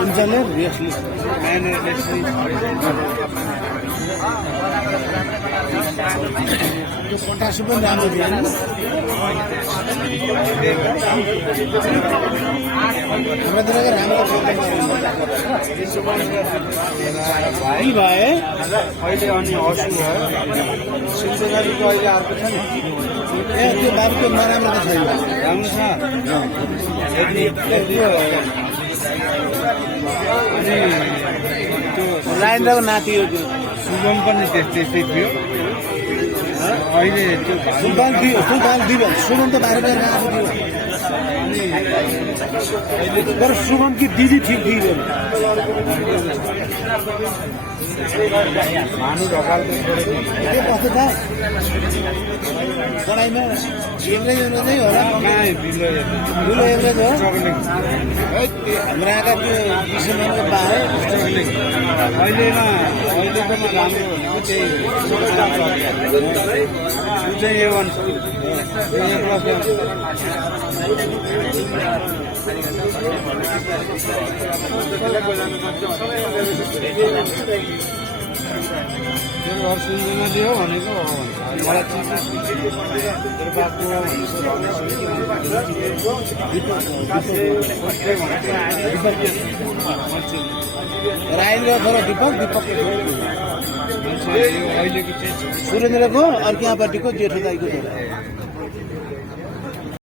अञ्चलले यसले त्यो पटासु पनि राम्रो दिएन हाम्रोतिरको राम्रो भाइ भए अहिले अनि हसु भयो सिलगढीको अहिले अर्को छ नि ए त्यो बाबुको नराम्रो त छैन राम्रो छ अनि त्यो राजेन्द्रको नाति हो त्यो शुभम पनि त्यस्तै थियो अहिले त्यो सुल्तान दियो शुभम त बाहिर बाहिर आएको थियो तर शुभमकी दिदी ठिक थियो भानु ढकालको के कस्तो छ पढाइमा एभरेज नै होला कहाँ ठुलो एभरेज हो स्ट्रगलिङ हाम्रो आँखा त्यो किसिमको बाहे अहिलेमा राम्रो भनेको त्यही चाहिँ A1 तेरो घर सुन्दैमा दियो भनेको मलाई तेरो बाबु राजेन्द्र छोरा दीपक अहिलेको चाहिँ सुरेन्द्रको अर्को यहाँपट्टिको जेठो दाईको छोरा